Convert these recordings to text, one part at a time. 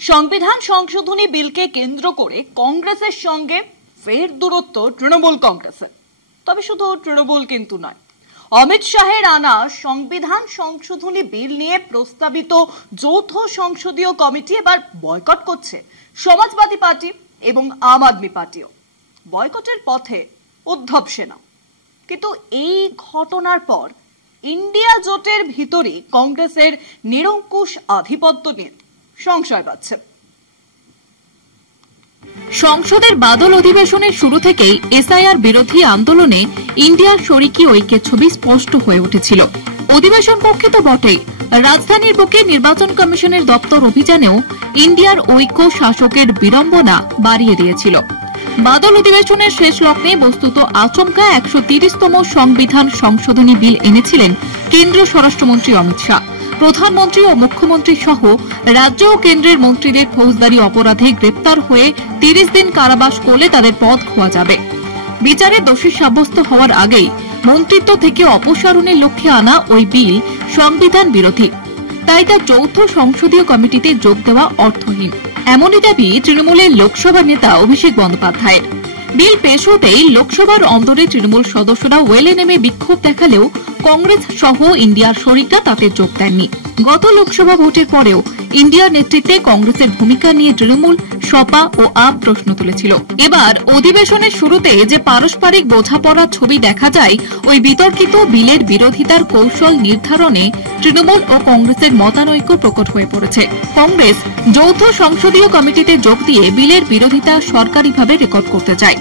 সংবিধান সংশোধনী বিলকে কেন্দ্র করে কংগ্রেসের সঙ্গে ফের দূরত্ব তৃণমূল কংগ্রেসের। তবে শুধু তৃণমূল কিন্তু নয়, অমিত শাহের আনা সংবিধান সংশোধনী বিল নিয়ে প্রস্তাবিত যৌথ সংসদীয় কমিটি এবার বয়কট করছে সমাজবাদী পার্টি এবং আম আদমি পার্টিও। বয়কটের পথে উদ্ধব সেনা। কিন্তু এই ঘটনার পর ইন্ডিয়া জোটের ভিতরে কংগ্রেসের নিরঙ্কুশ আধিপত্য নিয়ে সংশয় বাড়ছে। সংসদের বাদল অধিবেশনের শুরু থেকেই এসআইআর বিরোধী আন্দোলনে ইন্ডিয়ার শরিকি ঐক্যের ছবি স্পষ্ট হয়ে উঠেছিল। অধিবেশন পক্ষে তো বটেই, রাজধানীর বুকে নির্বাচন কমিশনের দপ্তর অভিযানেও ইন্ডিয়ার ঐক্য শাসকের বিড়ম্বনা বাড়িয়ে দিয়েছিল। বাদল অধিবেশনের শেষ লগ্নে বস্তুত আচমকা ১৩০তম সংবিধান সংশোধনী বিল এনেছিলেন কেন্দ্রীয় স্বরাষ্ট্রমন্ত্রী অমিত শাহ। প্রধানমন্ত্রী ও মুখ্যমন্ত্রী সহ রাজ্য ও কেন্দ্রের মন্ত্রীদের ফৌজদারি অপরাধে গ্রেপ্তার হয়ে ৩০ দিন কারাবাস করলে তাদের পদ খোয়া যাবে। বিচারে দোষী সাব্যস্ত হওয়ার আগেই মন্ত্রিত্ব থেকে অপসারণের লক্ষ্যে আনা ওই বিল সংবিধান বিরোধী, তাই তা যৌথ সংসদীয় কমিটিতে যোগ দেওয়া অর্থহীন, এমনই দাবি তৃণমূলের লোকসভা নেতা অভিষেক বন্দ্যোপাধ্যায়ের। বিল পেশ হতেই লোকসভার অন্দরে তৃণমূল সদস্যরা ওয়েলে নেমে বিক্ষোভ দেখালেও কংগ্রেস সহ ইন্ডিয়ার শরিকরা তাতে যোগ দেননি। গত লোকসভা ভোটের পরেও ইন্ডিয়ার নেতৃত্বে কংগ্রেসের ভূমিকা নিয়ে তৃণমূল, সপা ও আপ প্রশ্ন তুলেছিল। এবার অধিবেশনের শুরুতে যে পারস্পরিক বোঝাপড়ার ছবি দেখা যায়, ওই বিতর্কিত বিলের বিরোধিতার কৌশল নির্ধারণে তৃণমূল ও কংগ্রেসের মতানৈক্য প্রকট হয়ে পড়েছে। কংগ্রেস যৌথ সংসদীয় কমিটিতে যোগ দিয়ে বিলের বিরোধিতা সরকারিভাবে রেকর্ড করতে চায়।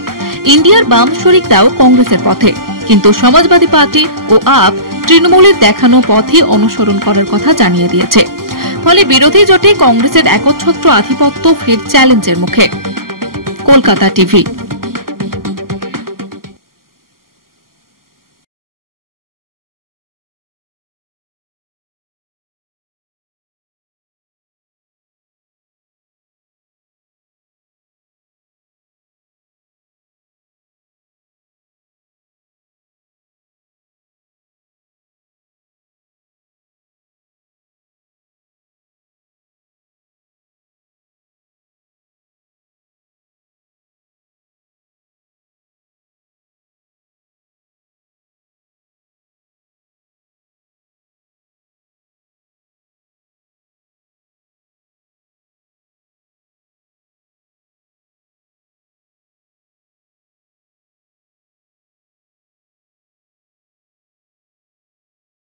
ইন্ডিয়ার বাম শরিকরাও কংগ্রেসের পথে, কিন্তু সমাজবাদী পার্টি ও আপ তৃণমূলের দেখানো পথে অনুসরণ করার কথা জানিয়ে দিয়েছে। ফলে বিরোধী জোটে কংগ্রেসের একচ্ছত্র আধিপত্য ফের চ্যালেঞ্জের মুখে। কলকাতা টিভি।